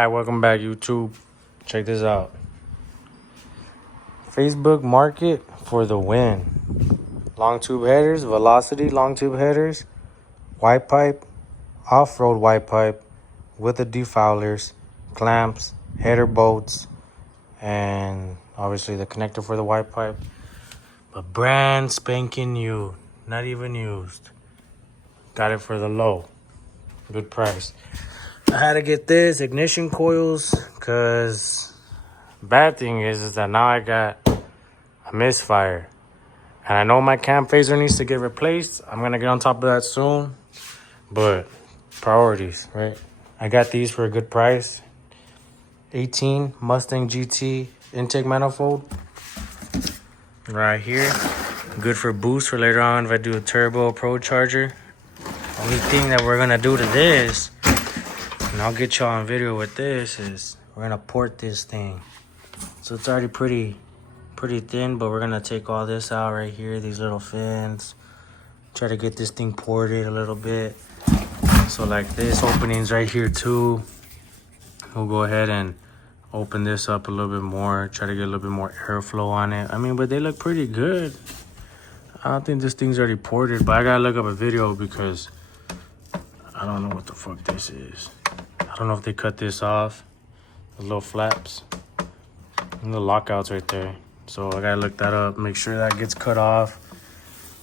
Hi, welcome back, YouTube. Check this out. Facebook market for the win. Long tube headers, velocity long tube headers, white pipe, off-road white pipe with the defowlers, clamps, header bolts, and obviously the connector for the white pipe. But brand spanking new, not even used. Got it for the low. Good price. I had to get this ignition coils because bad thing is that now I got a misfire. And I know my cam phaser needs to get replaced. I'm going to get on top of that soon. But priorities, right? I got these for a good price. 18 Mustang GT intake manifold. Right here. Good for boost for later on if I do a turbo pro charger. Only thing that we're going to do to this, and I'll get y'all on video with this, is we're going to port this thing. So it's already pretty thin, but we're gonna take all this out right here, these little fins. Try to get this thing ported a little bit. So like this opening's right here too. We'll go ahead and open this up a little bit more. Try to get a little bit more airflow on it. I mean, but they look pretty good. I don't think this thing's already ported, but I gotta look up a video because I don't know what the fuck this is. I don't know if they cut this off. The little flaps and the lockouts right there. So I gotta look that up, make sure that gets cut off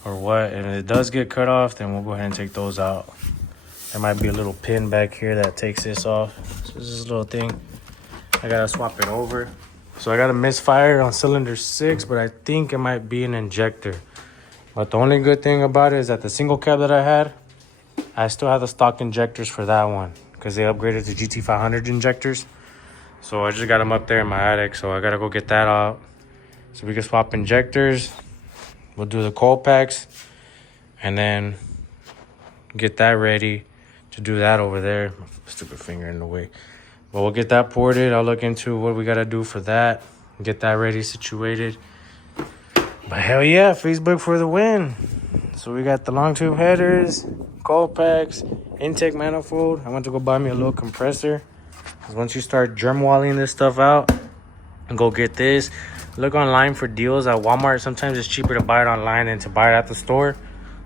or what. And if it does get cut off, then we'll go ahead and take those out. There might be a little pin back here that takes this off. So this is a little thing. I gotta swap it over. So I got a misfire on cylinder 6, but I think it might be an injector. But the only good thing about it is that the single cab that I had, I still have the stock injectors for that one because they upgraded to GT500 injectors. So I just got them up there in my attic, so I gotta go get that out. So we can swap injectors. We'll do the coil packs and then get that ready to do that over there. My stupid finger in the way. But we'll get that ported. I'll look into what we got to do for that. Get that ready, situated. But hell yeah, Facebook for the win. So we got the long tube headers, coil packs, intake manifold. I went to go buy me a little compressor. Because once you start germ walling this stuff out, go get this. Look online for deals at Walmart. Sometimes it's cheaper to buy it online than to buy it at the store.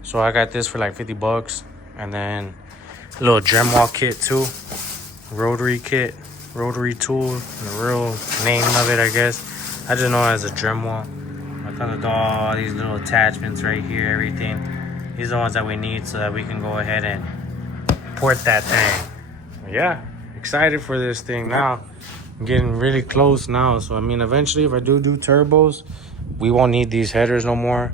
So I got this for like 50 bucks. And then a little germ wall kit too. Rotary kit. Rotary tool. The real name of it, I guess. I just know it as a germ wall. I comes with all these little attachments right here, everything. These are the ones that we need so that we can go ahead and port that thing. Yeah, excited for this thing now. I'm getting really close now. So, I mean, eventually, if I do turbos, we won't need these headers no more.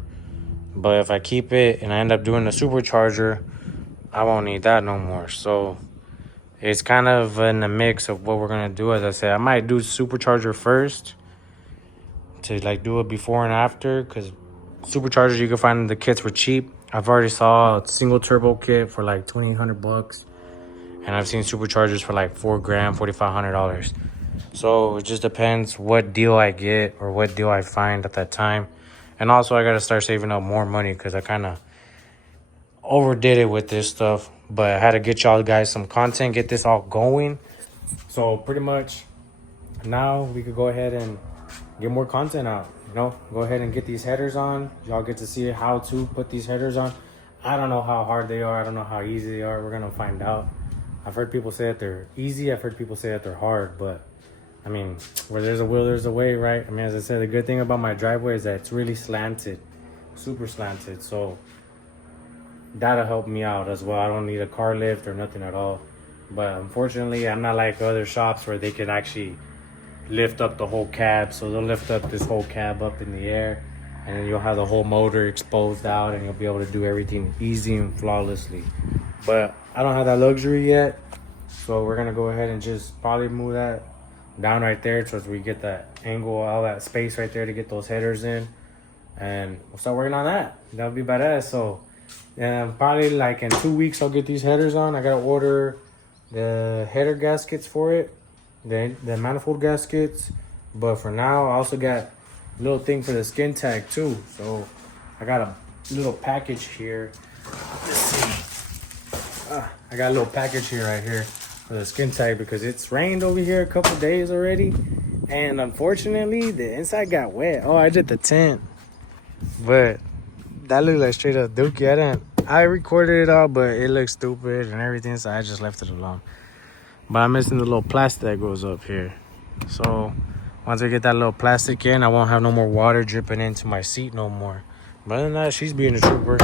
But if I keep it and I end up doing the supercharger, I won't need that no more. So, it's kind of in the mix of what we're going to do. As I said, I might do supercharger first to, like, do it before and after. Because superchargers, you can find the kits for cheap. I've already saw a single turbo kit for, like, $2,800. And I've seen superchargers for, like, $4 grand, $4,500. So it just depends what deal I get or what deal I find at that time. And also I got to start saving up more money because I kind of overdid it with this stuff. But I had to get y'all guys some content, get this all going. So pretty much now we could go ahead and get more content out. You know, go ahead and get these headers on. Y'all get to see how to put these headers on. I don't know how hard they are. I don't know how easy they are. We're going to find out. I've heard people say that they're easy. I've heard people say that they're hard, but I mean, where there's a will, there's a way, right? I mean, as I said, the good thing about my driveway is that it's really slanted, super slanted. So that'll help me out as well. I don't need a car lift or nothing at all. But unfortunately, I'm not like other shops where they can actually lift up the whole cab. So they'll lift up this whole cab up in the air, and then you'll have the whole motor exposed out, and you'll be able to do everything easy and flawlessly. But I don't have that luxury yet. So we're going to go ahead and just probably move that down right there so we get that angle, all that space right there to get those headers in, and we'll start working on that. That'll be badass. So probably like in 2 weeks I'll get these headers on. I gotta order the header gaskets for it, the manifold gaskets, but for now I also got a little thing for the skin tag too. So I got a little package here. Let's see. I got a little package here right here. for the skin tag because it's rained over here a couple days already. And unfortunately, the inside got wet. Oh, I did the tent. But that looked like straight up dookie. I recorded it all, but it looked stupid and everything, so I just left it alone. But I'm missing the little plastic that goes up here. So once I get that little plastic in, I won't have no more water dripping into my seat no more. But other than that, she's being a trooper.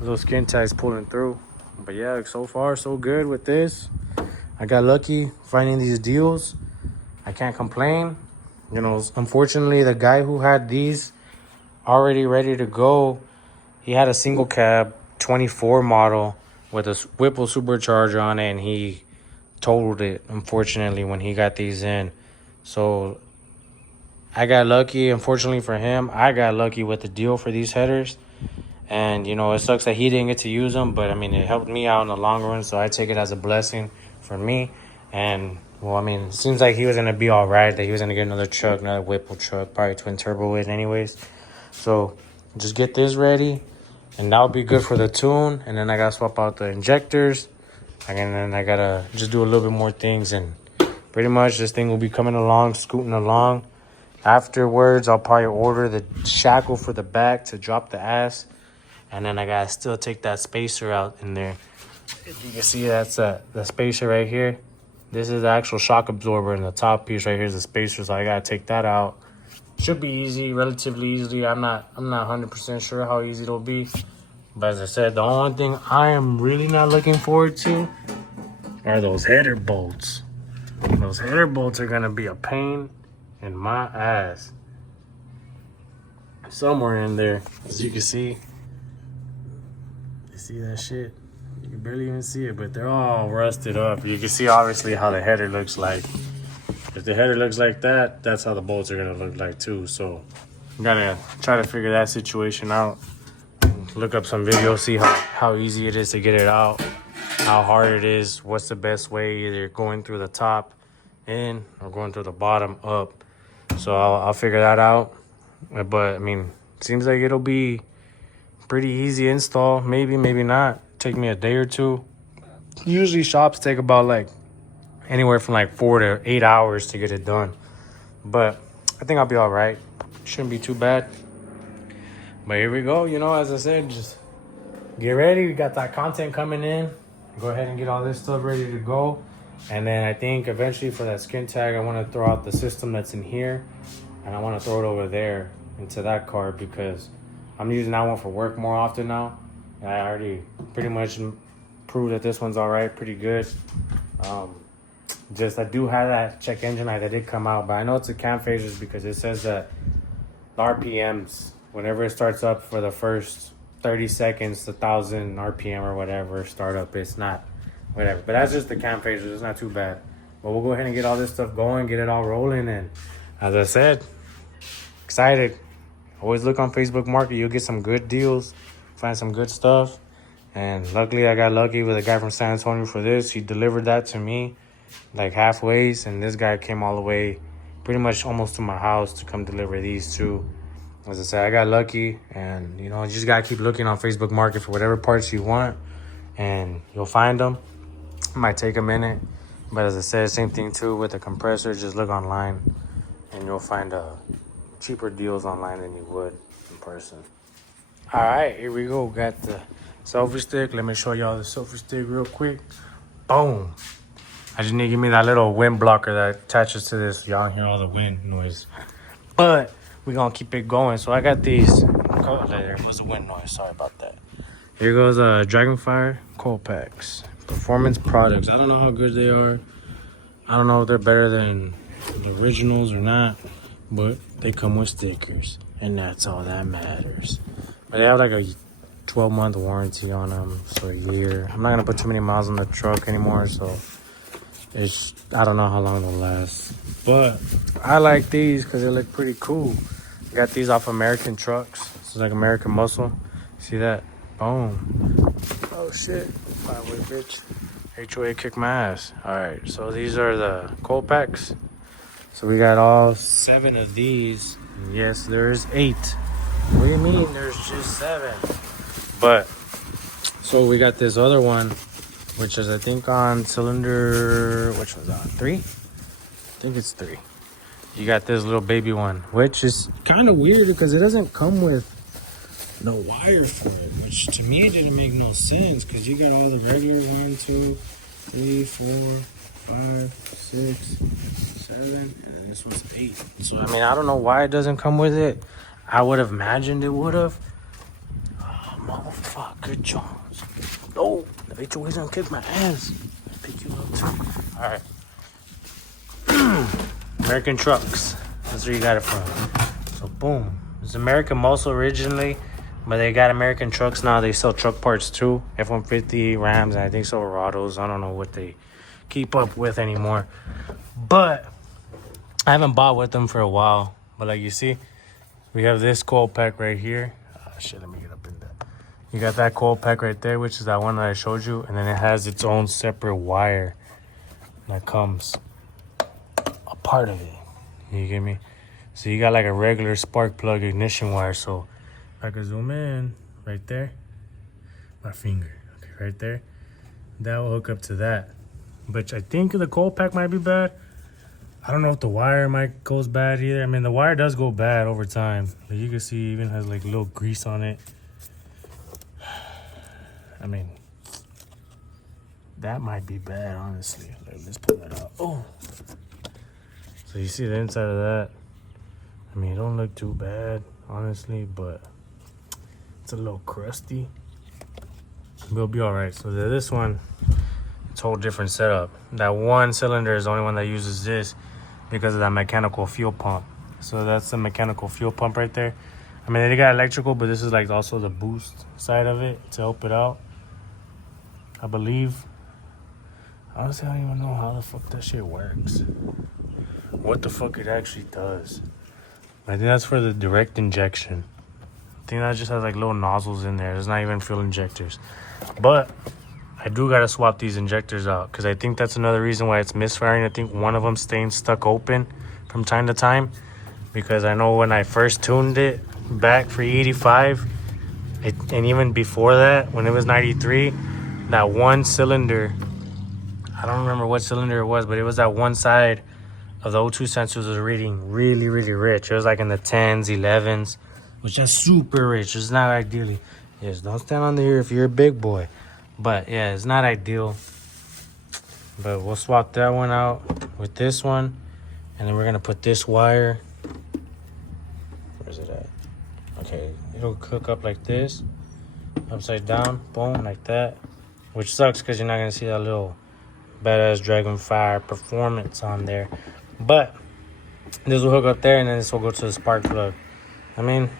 Little skin tag's pulling through. But yeah, so far so good with this. I got lucky finding these deals. I can't complain. You know, unfortunately, the guy who had these already ready to go, he had a single cab 24 model with a Whipple supercharger on it, and he totaled it, unfortunately, when he got these in. So I got lucky. Unfortunately for him, I got lucky with the deal for these headers. And, you know, it sucks that he didn't get to use them, but, I mean, it helped me out in the long run, so I take it as a blessing for me. And, well, I mean, it seems like he was going to be all right, that he was going to get another truck, another Whipple truck, probably twin turbo with anyways. So just get this ready, and that'll be good for the tune. And then I got to swap out the injectors, and then I got to just do a little bit more things. And pretty much this thing will be coming along, scooting along. Afterwards, I'll probably order the shackle for the back to drop the ass. And then I got to still take that spacer out in there. If you can see, that's the spacer right here. This is the actual shock absorber, and the top piece right here is the spacer, so I got to take that out. Should be easy, relatively easy. I'm not 100% sure how easy it'll be. But as I said, the only thing I am really not looking forward to are those header bolts. Those header bolts are going to be a pain in my ass. Somewhere in there, as you can see. See that shit? You can barely even see it, but they're all rusted up. You can see obviously how the header looks like. If the header looks like that, that's how the bolts are gonna look like too. So you gotta try to figure that situation out. Look up some videos, see how easy it is to get it out, how hard it is, what's the best way, either going through the top in or going through the bottom up. So I'll figure that out. But I mean, seems like it'll be pretty easy install. Maybe not. Take me a day or two. Usually shops take about like anywhere from like 4 to 8 hours to get it done. But I think I'll be all right. Shouldn't be too bad. But here we go. You know, as I said, just get ready. We got that content coming in. Go ahead and get all this stuff ready to go. And then I think eventually for that skin tag, I want to throw out the system that's in here. And I want to throw it over there into that car because I'm using that one for work more often now. I already pretty much proved that this one's all right, pretty good. Just I do have that check engine light that did come out, but I know it's a cam phasers because it says that the RPMs, whenever it starts up for the first 30 seconds, 1,000 RPM or whatever startup, it's not whatever. But that's just the cam phasers. It's not too bad. But we'll go ahead and get all this stuff going, get it all rolling, and as I said, excited. Always look on Facebook Market. You'll get some good deals, find some good stuff. And luckily, I got lucky with a guy from San Antonio for this. He delivered that to me like halfway. And this guy came all the way pretty much almost to my house to come deliver these too. As I said, I got lucky. And, you know, you just got to keep looking on Facebook Market for whatever parts you want. And you'll find them. It might take a minute. But as I said, same thing too with the compressor. Just look online and you'll find cheaper deals online than you would in person. All right, here we go. Got the selfie stick. Let me show y'all the selfie stick real quick. Boom. I just need to give me that little wind blocker that attaches to this. Y'all hear all the wind noise. But we're going to keep it going. So I got these. Oh, there goes the wind noise. Sorry about that. Here goes Dragonfire coil packs. Performance products. I don't know how good they are. I don't know if they're better than the originals or not. But they come with stickers, and that's all that matters. But they have like a 12-month warranty on them, so a year. I'm not gonna put too many miles on the truck anymore, so I don't know how long they'll last. But I like these because they look pretty cool. Got these off American trucks. This is like American Muscle. See that? Boom. Oh shit! 5-way bitch. HOA kick my ass. All right, so these are the coil packs. So we got all 7 of these. Yes, there's 8. What do you mean there's just 7? But, so we got this other one which is I think on cylinder, which was on 3? I think it's 3. You got this little baby one, which is kind of weird because it doesn't come with no wire for it, which to me didn't make no sense because you got all the regular 1, 2, 3, 4, 5, 6, 7, and then this was 8. So I mean, I don't know why it doesn't come with it. I would have imagined it would have. Oh, motherfucker, Jones. No, the HOA's gonna kick my ass. I'll pick you up too. All right. American Trucks. That's where you got it from. So boom. It's American Muscle originally, but they got American Trucks now. They sell truck parts too. F-150, Rams, and I think Silverados. I don't know what they keep up with anymore. But I haven't bought with them for a while. But like you see, we have this coil pack right here. Oh shit, let me get up in there. You got that coil pack right there, which is that one that I showed you. And then it has its own separate wire that comes a part of it. You get me? So you got like a regular spark plug ignition wire. So if I could zoom in right there, my finger, okay, right there, that will hook up to that. But I think the coil pack might be bad. I don't know if the wire might goes bad either. I mean, the wire does go bad over time. Like you can see, it even has like little grease on it. I mean, that might be bad, honestly. Like, let's pull that out. Oh. So you see the inside of that. I mean, it don't look too bad, honestly, but it's a little crusty. We'll be all right. So this one, it's a whole different setup. That one cylinder is the only one that uses this because of that mechanical fuel pump. So that's the mechanical fuel pump right there. I mean, they got electrical, but this is like also the boost side of it to help it out, I believe. Honestly, I don't even know how the fuck that shit works. What the fuck it actually does. I think that's for the direct injection. I think that just has like little nozzles in there. It's not even fuel injectors. But I do gotta swap these injectors out because I think that's another reason why it's misfiring. I think one of them staying stuck open from time to time, because I know when I first tuned it back for E85, and even before that, when it was 93, that one cylinder, I don't remember what cylinder it was, but it was that one side of the O2 sensors was reading really, really rich. It was like in the 10s, 11s, which is super rich. It's not ideally. Yes, don't stand on here if you're a big boy. But yeah, it's not ideal. But we'll swap that one out with this one. And then we're going to put this wire. Where's it at? Okay, it'll hook up like this. Upside down, boom, like that. Which sucks because you're not going to see that little badass Dragonfire performance on there. But this will hook up there, and then this will go to the spark plug. I mean,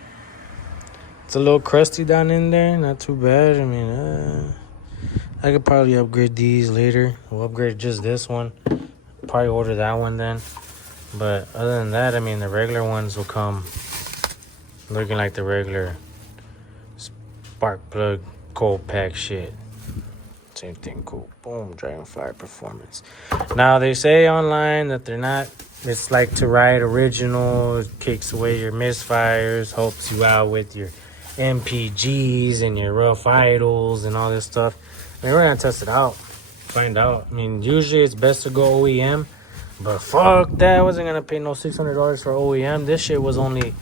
it's a little crusty down in there. Not too bad. I mean, I could probably upgrade these later. We'll upgrade just this one. Probably order that one then. But other than that, I mean, the regular ones will come looking like the regular spark plug cold pack shit. Same thing, cool. Boom, Dragonfly performance. Now, they say online that they're not, it's like to ride original, it kicks away your misfires, helps you out with your MPGs and your rough idles and all this stuff. I mean, we're going to test it out, find out. I mean, usually it's best to go OEM, but fuck that. I wasn't going to pay no $600 for OEM. This shit was only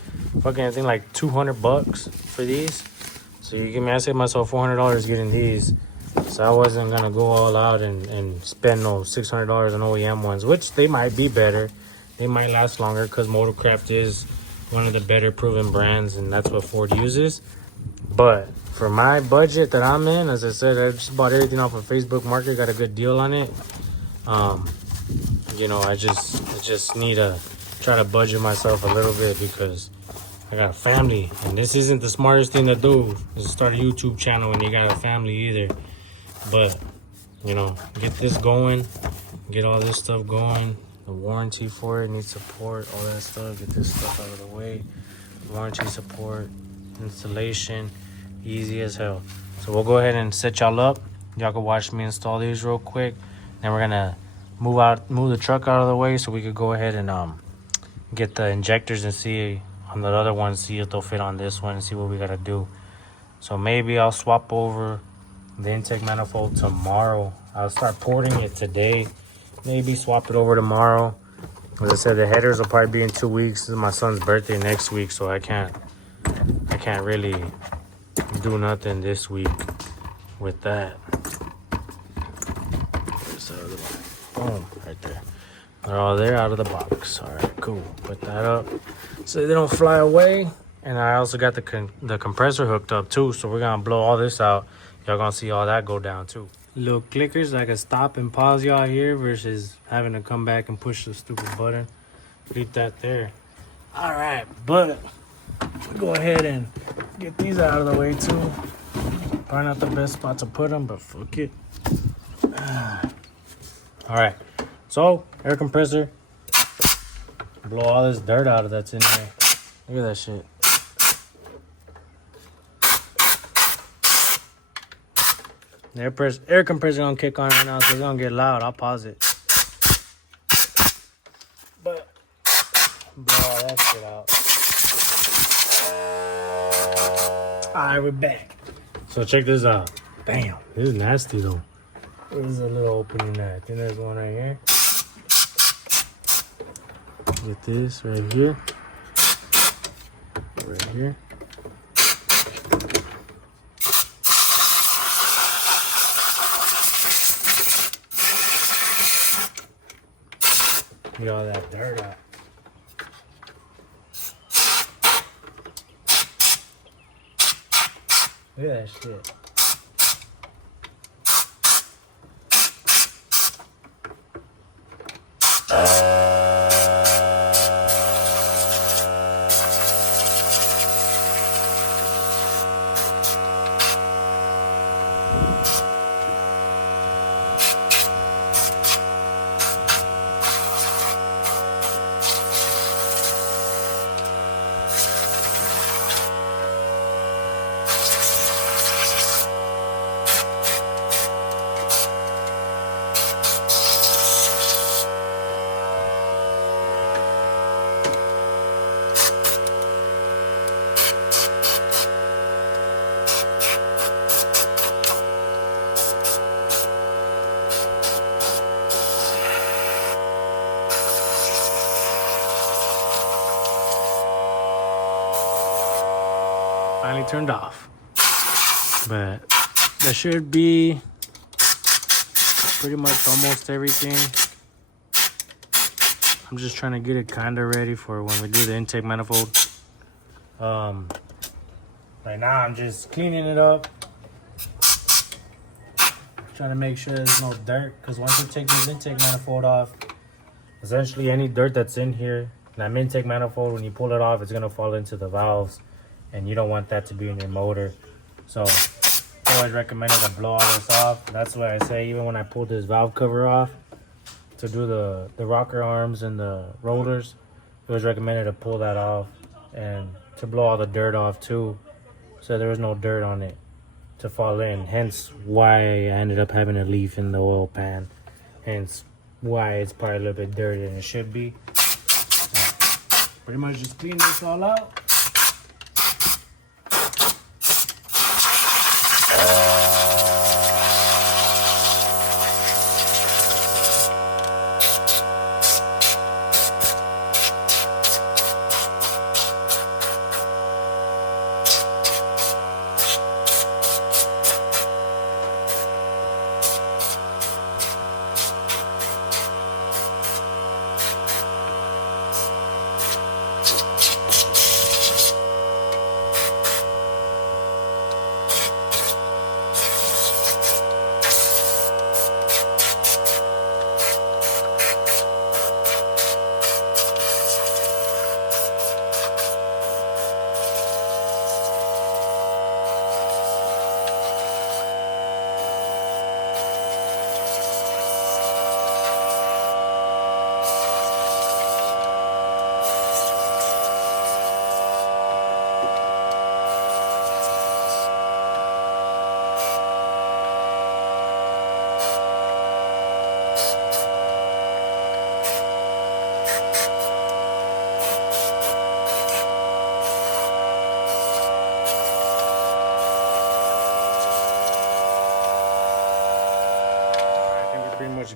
fucking, I think, like $200 for these. So you give me, I saved myself $400 getting these. So I wasn't going to go all out and spend no $600 on OEM ones, which they might be better. They might last longer because Motorcraft is one of the better proven brands, and that's what Ford uses. But for my budget that I'm in, as I said, I just bought everything off of Facebook Market, got a good deal on it. You know, I just need to try to budget myself a little bit because I got a family, and this isn't the smartest thing to do, is to start a YouTube channel when you got a family either. But, you know, get this going, get all this stuff going. The warranty for it needs support, all that stuff. Get this stuff out of the way. Warranty support, installation, easy as hell. So we'll go ahead and set y'all up. Y'all can watch me install these real quick. Then we're gonna move the truck out of the way so we could go ahead and get the injectors and see on the other one, see if they'll fit on this one and see what we gotta do. So maybe I'll swap over the intake manifold tomorrow. I'll start porting it today. Maybe swap it over tomorrow. As I said, the headers will probably be in 2 weeks. This is my son's birthday next week, so I can't really do nothing this week with that. Boom, right there. They're all there out of the box. All right, cool. Put that up so they don't fly away. And I also got the compressor hooked up too, so we're gonna blow all this out. Y'all gonna see all that go down too. Little clickers that I can stop and pause y'all here versus having to come back and push the stupid button. Leave that there. All right, but go ahead and get these out of the way too. Probably not the best spot to put them, but fuck it. All right, so air compressor. Blow all this dirt out of that's in here. Look at that shit. The air compressor gonna kick on right now, so it's gonna get loud. I'll pause it. But blow all that shit out. Alright, we're back. So check this out. Damn, this is nasty though. There's a little opening there. I think there's one right here. Get this right here. Right here. Get all that dirt out. Look at that shit. Finally turned off, but that should be pretty much almost everything. I'm just trying to get it kind of ready for when we do the intake manifold. Right now I'm just cleaning it up, trying to make sure there's no dirt, because once you take this intake manifold off, essentially any dirt that's in here, that intake manifold, when you pull it off, it's gonna fall into the valves, and you don't want that to be in your motor. So I always recommended to blow all this off. That's why I say, even when I pulled this valve cover off to do the rocker arms and the rollers, it was recommended to pull that off and to blow all the dirt off too, so there was no dirt on it to fall in. Hence why I ended up having a leaf in the oil pan. Hence why it's probably a little bit dirtier than it should be. So pretty much just clean this all out.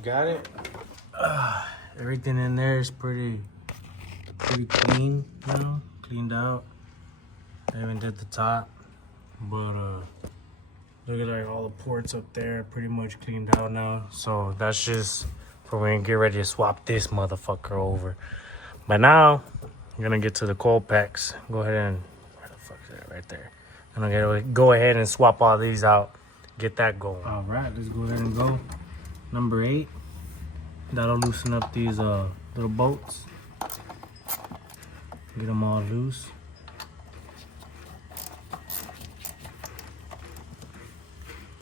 you got it. Everything in there is pretty clean, you know, cleaned out. I even did the top, but look at like all the ports up there, pretty much cleaned out now. So that's just for when we get ready to swap this motherfucker over. But now I'm gonna get to the coil packs. Go ahead and where the fuck is that? Right there. I'm gonna go ahead and swap all these out. Get that going. All right, let's go ahead and go. Number 8. That'll loosen up these little bolts. Get them all loose.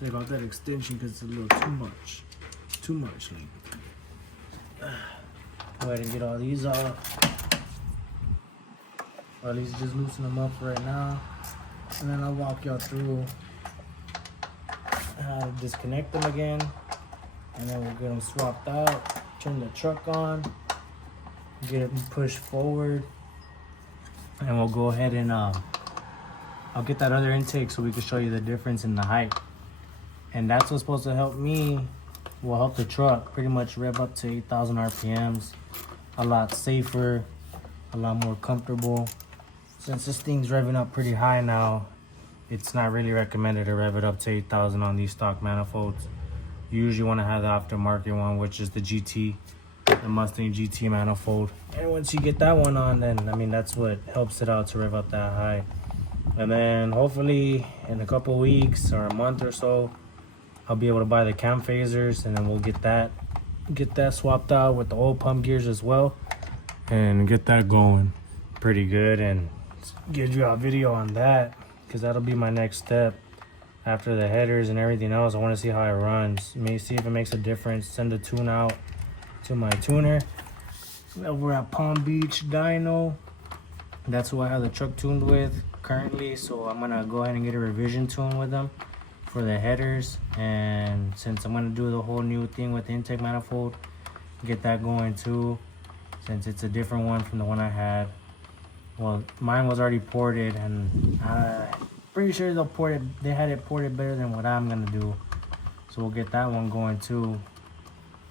Take out that extension because it's a little too much. Too much length. Go ahead and get all these off. Or at least just loosen them up right now. And then I'll walk y'all through how to disconnect them again. And then we'll get them swapped out. Turn the truck on. Get it pushed forward. And we'll go ahead and I'll get that other intake so we can show you the difference in the height. And that's what's supposed to help me, will help the truck pretty much rev up to 8,000 RPMs. A lot safer, a lot more comfortable. Since this thing's revving up pretty high now, it's not really recommended to rev it up to 8,000 on these stock manifolds. You usually want to have the aftermarket one, which is the GT, the Mustang GT manifold. And once you get that one on, then I mean that's what helps it out to rev up that high. And then hopefully in a couple of weeks or a month or so, I'll be able to buy the cam phasers, and then we'll get that swapped out with the oil pump gears as well, and get that going pretty good, and give you a video on that, because that'll be my next step after the headers and everything else. I want to see how it runs, see if it makes a difference. Send the tune out to my tuner over at Palm Beach Dyno. That's who I have the truck tuned with currently, so I'm gonna go ahead and get a revision tune with them for the headers. And since I'm gonna do the whole new thing with the intake manifold, get that going too, since it's a different one from the one I had. Well, mine was already ported, and pretty sure they had it ported better than what I'm gonna do, so we'll get that one going too.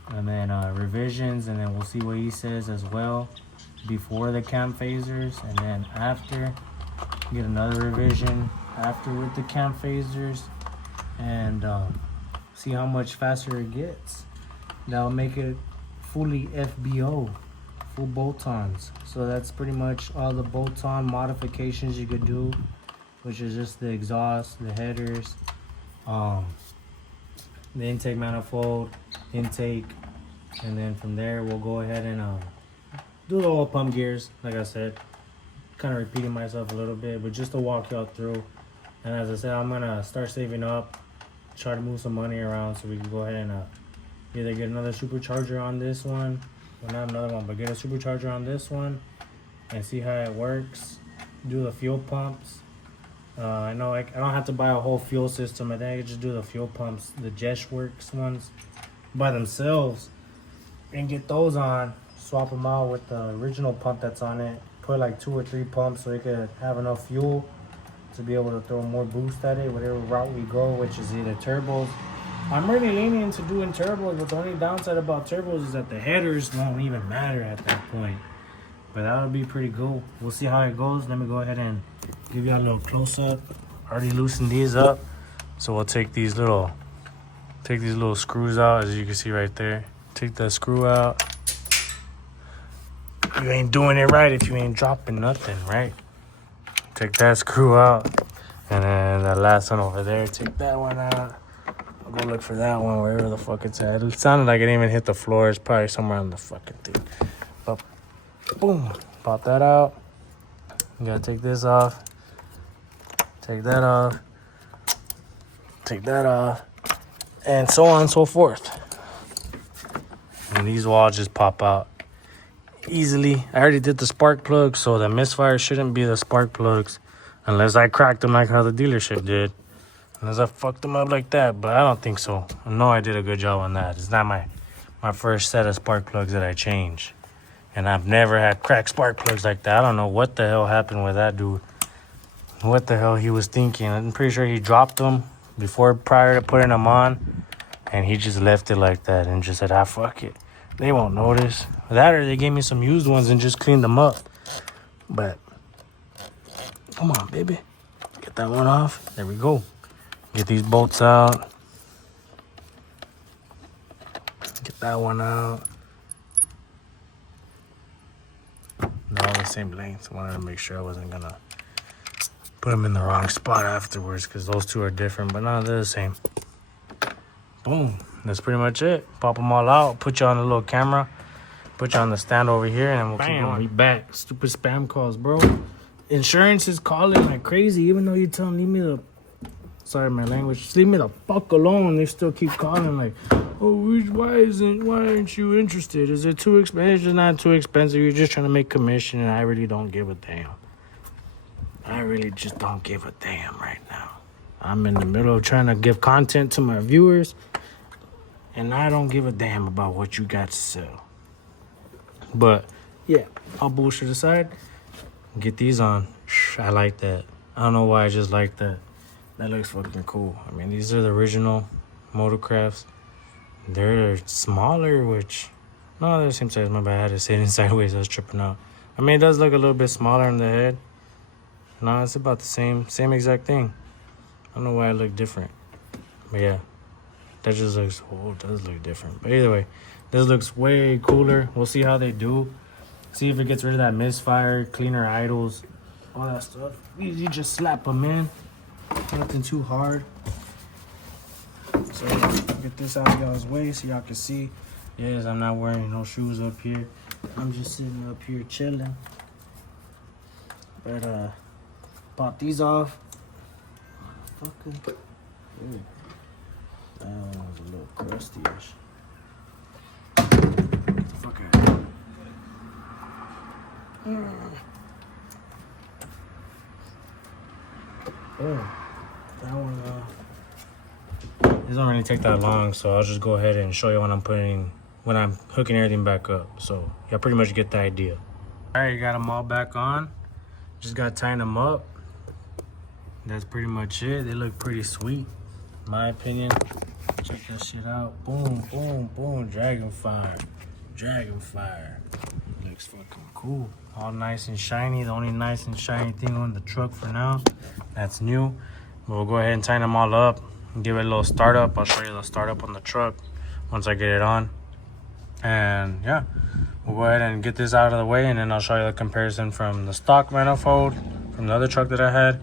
And then revisions, and then we'll see what he says as well before the cam phasers, and then after get another revision after with the cam phasers, and see how much faster it gets. That'll make it fully FBO, full bolt-ons. So that's pretty much all the bolt-on modifications you could do, which is just the exhaust, the headers, the intake manifold, intake, and then from there we'll go ahead and do the oil pump gears. Like I said, kind of repeating myself a little bit, but just to walk y'all through. And as I said, I'm gonna start saving up, try to move some money around so we can go ahead and either get another supercharger on this one, well, not another one, but get a supercharger on this one and see how it works. Do the fuel pumps. I know I don't have to buy a whole fuel system. I think I could just do the fuel pumps, the JetWorks ones by themselves, and get those on. Swap them out with the original pump that's on it. Put like 2 or 3 pumps so it could have enough fuel to be able to throw more boost at it, whatever route we go, which is either turbos. I'm really leaning into doing turbos, but the only downside about turbos is that the headers won't even matter at that point. But that'll be pretty cool. We'll see how it goes. Let me go ahead and give you a little close up. Already loosened these up, so we'll take these little screws out, as you can see right there. Take that screw out. You ain't doing it right if you ain't dropping nothing, right? Take that screw out, and then that last one over there, take that one out. I'll go look for that one wherever the fuck it's at. It sounded like it didn't even hit the floor. It's probably somewhere on the fucking thing. But boom, pop that out. You gotta take this off. Take that off. Take that off. And so on and so forth. And these will all just pop out easily. I already did the spark plugs, so the misfire shouldn't be the spark plugs unless I cracked them like how the dealership did. Unless I fucked them up like that, but I don't think so. I know I did a good job on that. It's not my first set of spark plugs that I changed. And I've never had cracked spark plugs like that. I don't know what the hell happened with that dude. What the hell he was thinking. I'm pretty sure he dropped them prior to putting them on. And he just left it like that and just said, ah, fuck it. They won't notice. That or they gave me some used ones and just cleaned them up. But, come on, baby. Get that one off. There we go. Get these bolts out. Get that one out. They're all the same length. I wanted to make sure I wasn't going to put them in the wrong spot afterwards because those two are different. But no, they're the same. Boom. That's pretty much it. Pop them all out. Put you on the little camera. Put you on the stand over here. And then we'll keep going. We back. Stupid spam calls, bro. Insurance is calling like crazy. Even though you tell them, leave me the... Sorry, my language. Just leave me the fuck alone. They still keep calling like, oh, why aren't you interested? Is it too expensive? It's not too expensive. You're just trying to make commission, and I really don't give a damn. I really just don't give a damn right now. I'm in the middle of trying to give content to my viewers, and I don't give a damn about what you got to sell. But, yeah, all bullshit aside, get these on. I like that. I don't know why, I just like that. That looks fucking cool. I mean, these are the original Motorcrafts. They're smaller, which... No, they're the same size. My bad. I had to say it sideways. I was tripping out. I mean, it does look a little bit smaller in the head. No, it's about the same exact thing. I don't know why it looked different. But yeah, that just looks... Oh, it does look different. But either way, this looks way cooler. We'll see how they do. See if it gets rid of that misfire, cleaner idles, all that stuff. You just slap them in. Nothing too hard. So get this out of y'all's way so y'all can see. Yes, I'm not wearing no shoes up here. I'm just sitting up here chilling. But pop these off. Motherfucker. Ooh. That one was a little crusty-ish. Get the fuck out of here. Oh, that one, this don't really take that long, so I'll just go ahead and show you when I'm hooking everything back up. So, y'all pretty much get the idea. All right, you got them all back on. Just got to tighten them up. That's pretty much it. They look pretty sweet, in my opinion. Check that shit out. Boom, boom, boom. Dragonfire. Dragonfire. Looks fucking cool. All nice and shiny. The only nice and shiny thing on the truck for now. That's new. We'll go ahead and tighten them all up and give it a little startup. I'll show you the startup on the truck once I get it on. And yeah, we'll go ahead and get this out of the way, and then I'll show you the comparison from the stock manifold from the other truck that I had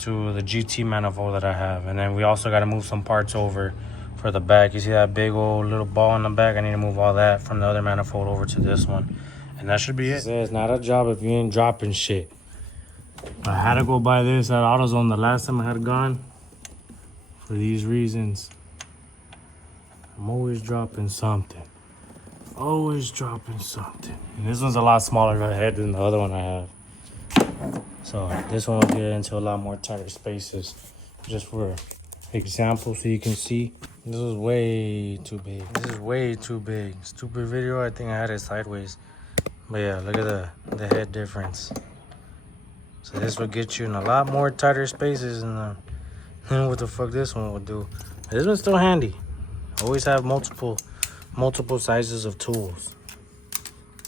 to the GT manifold that I have. And then we also got to move some parts over for the back. You see that big old little ball in the back? I need to move all that from the other manifold over to this one. And that should be it. It's not a job if you ain't dropping shit. I had to go buy this at AutoZone the last time I had gone for these reasons. I'm always dropping something. Always dropping something. And this one's a lot smaller head than the other one I have. So this one will get into a lot more tighter spaces. Just for example, so you can see. This is way too big. This is way too big. Stupid video, I think I had it sideways. But yeah, look at the head difference. So this will get you in a lot more tighter spaces than what the fuck this one would do. This one's still handy. Always have multiple sizes of tools.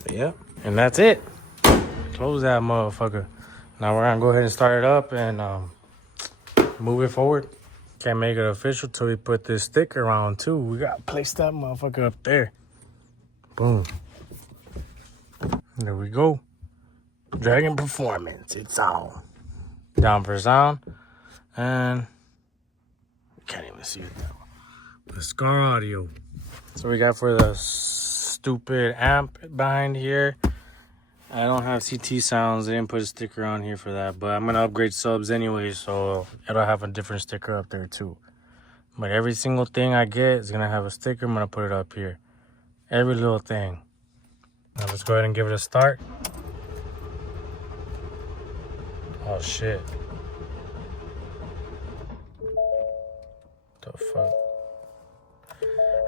But yeah, and that's it. Close that motherfucker. Now we're gonna go ahead and start it up and move it forward. Can't make it official till we put this sticker on too. We gotta place that motherfucker up there. Boom. There we go. Dragon Performance. It's on. Down for sound. And can't even see it now. The Scar Audio. So we got for the stupid amp behind here. I don't have CT sounds. They didn't put a sticker on here for that. But I'm going to upgrade subs anyway, so it'll have a different sticker up there too. But every single thing I get is going to have a sticker. I'm going to put it up here. Every little thing. Now let's go ahead and give it a start. Oh shit. The fuck?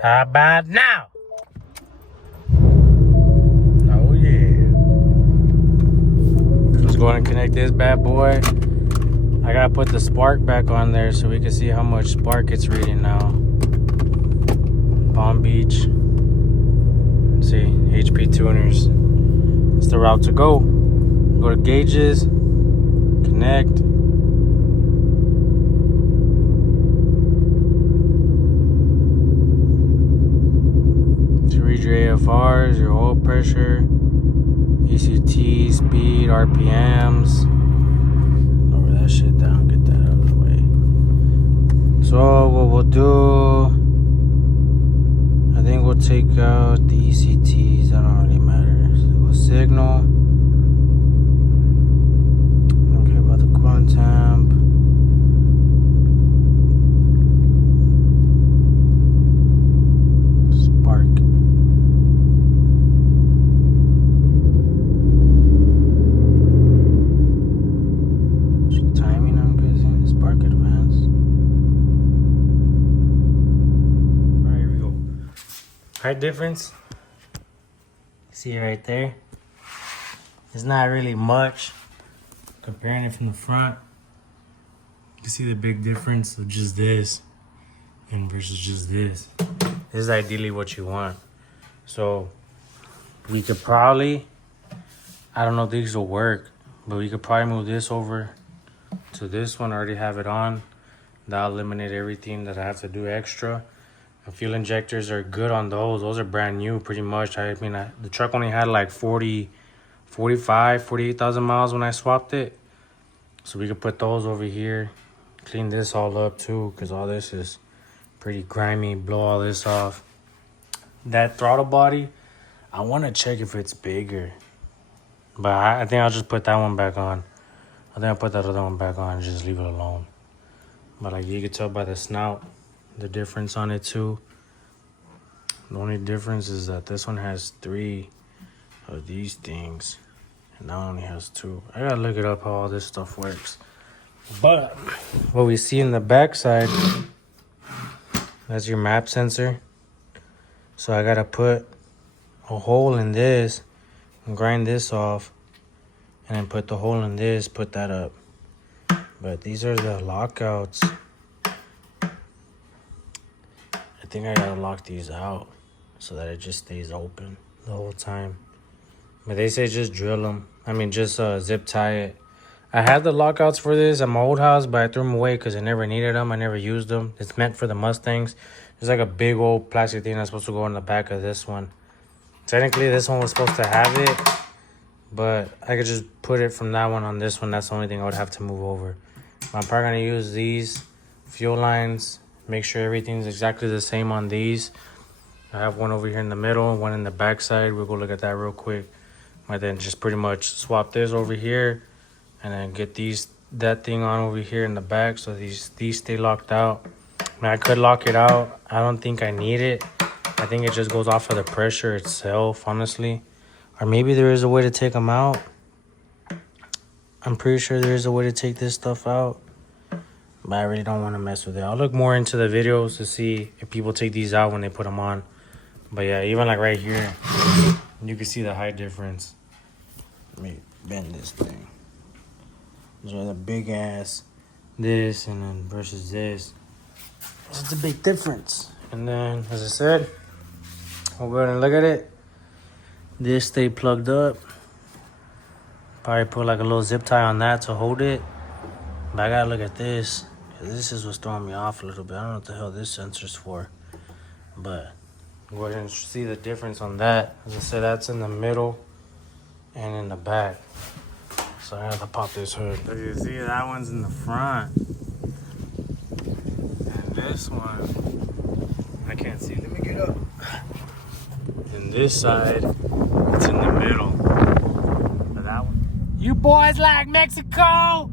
How about now? Oh yeah. Let's go ahead and connect this bad boy. I gotta put the spark back on there so we can see how much spark it's reading now. Palm Beach. Let's see, HP tuners. It's the route to go. Go to gauges, connect. To read your AFRs, your oil pressure, ECT, speed, RPMs. Lower that shit down, get that out of the way. So what we'll do, I think we'll take out the ECTs, that don't really matter. So we'll signal. Okay, about the coolant temp. Spark. Timing, I'm guessing. Spark advance. Alright, here we go. Height difference. See it right there? It's not really much. Comparing it from the front, you can see the big difference of just this and versus just this. This is ideally what you want. So we could probably, I don't know if these will work, but we could probably move this over to this one. I already have it on. That'll eliminate everything that I have to do extra. The fuel injectors are good on those. Those are brand new pretty much. I mean, the truck only had like 48,000 miles when I swapped it. So we could put those over here. Clean this all up too, because all this is pretty grimy. Blow all this off. That throttle body, I want to check if it's bigger. But I think I'll just put that one back on. I think I'll put that other one back on and just leave it alone. But like you can tell by the snout, the difference on it too. The only difference is that this one has 3 of these things and that one only has 2. I gotta look it up how all this stuff works. But what we see in the back side, that's your map sensor. So I gotta put a hole in this and grind this off and then put the hole in this, put that up. But these are the lockouts. I think I gotta lock these out so that it just stays open the whole time. But they say just drill them. I mean, just zip tie it. I had the lockouts for this at my old house, but I threw them away because I never needed them. I never used them. It's meant for the Mustangs. There's like a big old plastic thing that's supposed to go in the back of this one. Technically, this one was supposed to have it, but I could just put it from that one on this one. That's the only thing I would have to move over. I'm probably going to use these fuel lines. Make sure everything's exactly the same on these. I have one over here in the middle, one in the back side. We'll go look at that real quick. And then just pretty much swap this over here and then get that thing on over here in the back so these stay locked out. I mean, I could lock it out. I don't think I need it. I think it just goes off of the pressure itself, honestly. Or maybe there is a way to take them out. I'm pretty sure there is a way to take this stuff out. But I really don't want to mess with it. I'll look more into the videos to see if people take these out when they put them on. But yeah, even like right here, you can see the height difference. Let me bend this thing. Those are the big ass, this and then versus this. It's a big difference. And then, as I said, we'll go ahead and look at it. This stay plugged up. Probably put like a little zip tie on that to hold it. But I gotta look at this. This is what's throwing me off a little bit. I don't know what the hell this sensor's for. But go ahead and see the difference on that. As I said, that's in the middle and in the back. So I have to pop this hood. As you see, that one's in the front. And this one, I can't see. Let me get up. And this side, it's in the middle. But that one. You boys like Mexico?